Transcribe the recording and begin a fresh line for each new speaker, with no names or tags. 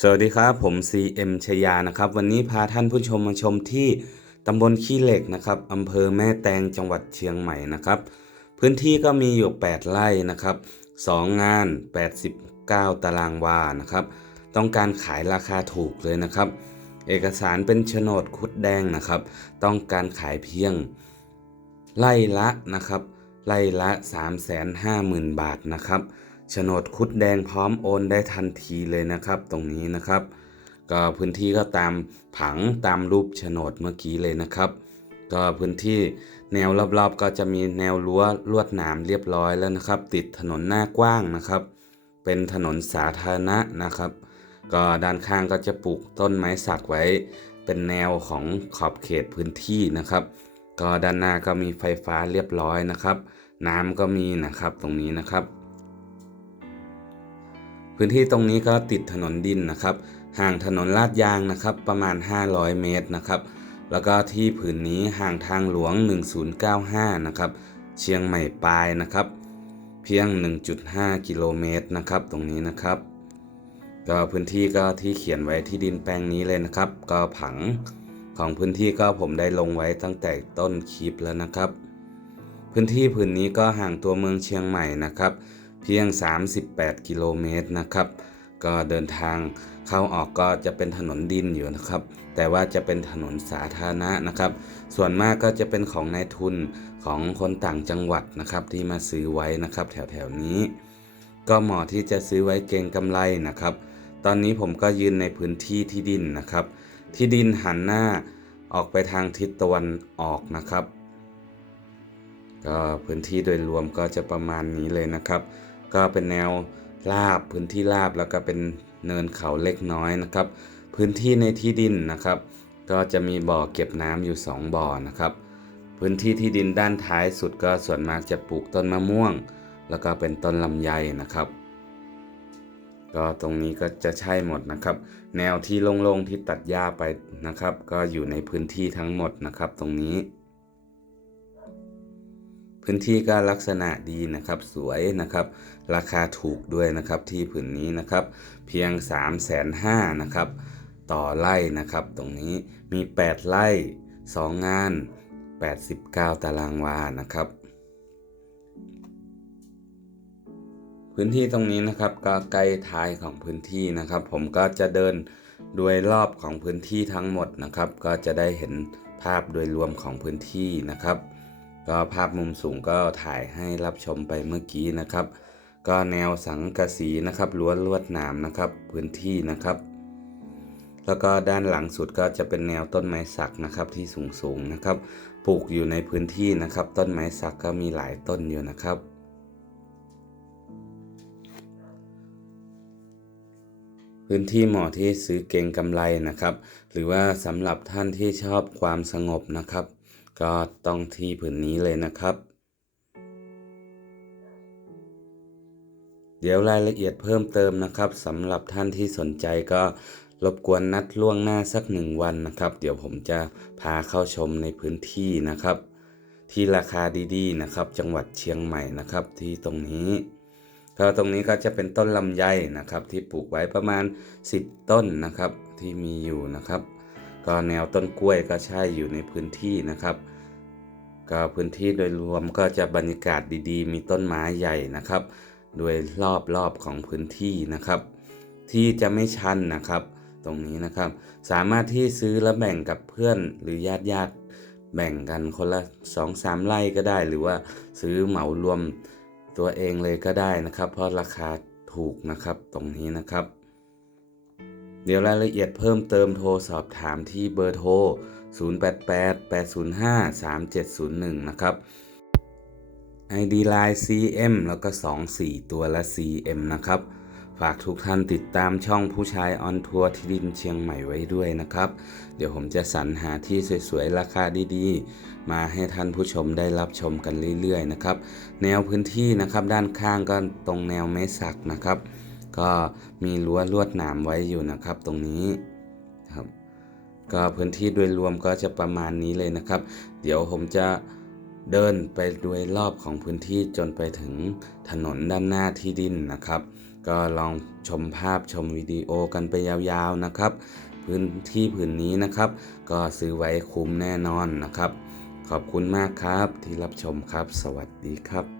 สวัสดีครับ ผม CM ชยานะครับ วันนี้พาท่านผู้ชมมาชมที่ตำบลขี้เหล็กนะครับอำเภอแม่แตงจังหวัดเชียงใหม่นะครับ พื้นที่ก็มีอยู่ 8 ไร่นะครับ2งาน 89 ตารางวานะครับ ต้องการขายราคาถูกเลยนะครับ เอกสารเป็นโฉนดคุดแดงนะครับ ต้องการขายเพียงไล่ละนะครับไล่ละ 350,000 บาทนะครับ โฉนดคุดแดงพร้อมโอนได้ทันทีเลยนะครับ ตรงนี้นะครับ ก็พื้นที่ก็ตามผังตามรูปโฉนดเมื่อกี้เลยนะครับ ก็พื้นที่แนวรอบๆ ก็จะมีแนวรั้วลวดหนามเรียบร้อยแล้วนะครับ ติดถนนหน้ากว้างนะครับ เป็นถนนสาธารณะนะครับ ก็ด้านข้างก็จะปลูกต้นไม้สักไว้ เป็นแนวของขอบเขตพื้นที่นะครับ ก็ด้านหน้าก็มีไฟฟ้าเรียบร้อยนะครับ น้ำก็มีนะครับตรงนี้นะครับ พื้นที่ตรงนี้ก็ติดถนนดินนะครับ ห่างถนนลาดยางนะครับประมาณ 500 เมตรนะครับ แล้วก็ที่ผืนนี้ห่างทางหลวง 1095 นะครับ เชียงใหม่ปลายนะครับ เพียง 1.5 กิโลเมตรนะครับ ตรงนี้นะครับ ก็พื้นที่ก็ที่เขียนไว้ที่ดินแปลงนี้เลยนะครับ ก็ผังของพื้นที่ก็ผมได้ลงไว้ตั้งแต่ต้นคลิปแล้วนะครับ พื้นที่ผืนนี้ก็ห่างตัวเมืองเชียงใหม่นะครับ เพียง 38 กิโลเมตรนะครับ ก็เดินทางเข้าออกก็จะเป็นถนนดินอยู่นะครับ แต่ว่าจะเป็นถนนสาธารณะนะครับ ส่วนมากก็จะเป็นของนายทุนของคนต่างจังหวัดนะครับที่มาซื้อไว้นะครับแถวๆนี้ ก็เหมาะที่จะซื้อไว้เก็งกำไรนะครับ ตอนนี้ผมก็ยืนในพื้นที่ที่ดินนะครับ ที่ดินหันหน้าออกไปทางทิศตะวันออกนะครับ ก็พื้นที่โดยรวมก็จะประมาณนี้เลยนะครับ ก็เป็นแนวราบพื้นที่ราบแล้วก็เป็นเนินเขาเล็กน้อยนะครับ พื้นที่ในที่ดินนะครับ ก็จะมีบ่อเก็บน้ำอยู่ 2 บ่อนะครับ พื้นที่ที่ดินด้านท้ายสุดก็ส่วนมากจะปลูกต้นมะม่วง แล้วก็เป็นต้นลำไยนะครับก็ตรงนี้ก็จะใช่หมดนะครับ แนวที่โล่งๆที่ตัดหญ้าไปนะครับ ก็อยู่ในพื้นที่ทั้งหมดนะครับ ตรงนี้ พื้นที่ก็ลักษณะดีนะครับสวยนะครับราคาถูกด้วยนะครับที่ผืนนี้นะครับเพียง 3 5 0 0 0นะครับต่อไร่นะครับ ตรงนี้มี 8 ไร่ 2 งาน 89 ตารางวานะครับ พื้นที่ตรงนี้นะครับก็ใกล้ท้ายของพื้นที่นะครับ ผมก็จะเดินโดยรอบของพื้นที่ทั้งหมดนะครับ ก็จะได้เห็นภาพโดยรวมของพื้นที่นะครับ ก็ภาพมุมสูงก็ถ่ายให้รับชมไปเมื่อกี้นะครับ ก็แนวสังกะสีนะครับล้วนลวดหนามนะครับ พื้นที่นะครับ แล้วก็ด้านหลังสุดก็จะเป็นแนวต้นไม้สักนะครับที่สูงสูงนะครับ ปลูกอยู่ในพื้นที่นะครับ ต้นไม้สักก็มีหลายต้นอยู่นะครับพื้นที่เหมาะที่ซื้อเก่งกำไรนะครับ หรือว่าสำหรับท่านที่ชอบความสงบนะครับ ก็ต้องที่ผืนนี้เลยนะครับ เดี๋ยวรายละเอียดเพิ่มเติมนะครับสำหรับท่านที่สนใจก็รบกวนนัดล่วงหน้าสักหนึ่งวันนะครับ เดี๋ยวผมจะพาเข้าชมในพื้นที่นะครับ ที่ราคาดีๆนะครับ จังหวัดเชียงใหม่นะครับ ที่ตรงนี้ก็ตรงนี้ก็จะเป็นต้นลำไยนะครับ ที่ปลูกไว้ประมาณ 10 ต้นนะครับ ที่มีอยู่นะครับ ก็แนวต้นกล้วยก็ใช่อยู่ในพื้นที่นะครับ ก็พื้นที่โดยรวมก็จะบรรยากาศดีๆ มีต้นไม้ใหญ่นะครับ โดยรอบๆของพื้นที่นะครับ ที่จะไม่ชันนะครับ ตรงนี้นะครับ สามารถที่ซื้อแล้วแบ่งกับเพื่อนหรือญาติญาติๆแบ่งกันคนละ 2 3ไร่ก็ได้ หรือว่าซื้อเหมารวมตัวเองเลยก็ได้นะครับ เพราะราคาถูกนะครับตรงนี้นะครับ เดี๋ยวรายละเอียดเพิ่มเติมโทรสอบถามที่เบอร์โทร 0888053701 นะครับ ID Line CM แล้วก็ 24 ตัวละ CM นะครับ ฝากทุกท่านติดตามช่องผู้ชายออนทัวร์ที่ดินเชียงใหม่ไว้ด้วยนะครับ เดี๋ยวผมจะสรรหาที่สวยๆ ราคาดีๆ มาให้ท่านผู้ชมได้รับชมกันเรื่อยๆ นะครับ แนวพื้นที่นะครับด้านข้างก็ตรงแนวไม้สักนะครับ ก็มีรั้วลวดหนามไว้อยู่นะครับตรงนี้ครับก็พื้นที่โดยรวมก็จะประมาณนี้เลยนะครับ เดี๋ยวผมจะเดินไปโดยรอบของพื้นที่จนไปถึงถนนด้านหน้าที่ดินนะครับ ก็ลองชมภาพชมวิดีโอกันไปยาวๆนะครับ พื้นที่ผืนนี้นะครับ ก็ซื้อไว้คุ้มแน่นอนนะครับ ขอบคุณมากครับที่รับชมครับ สวัสดีครับ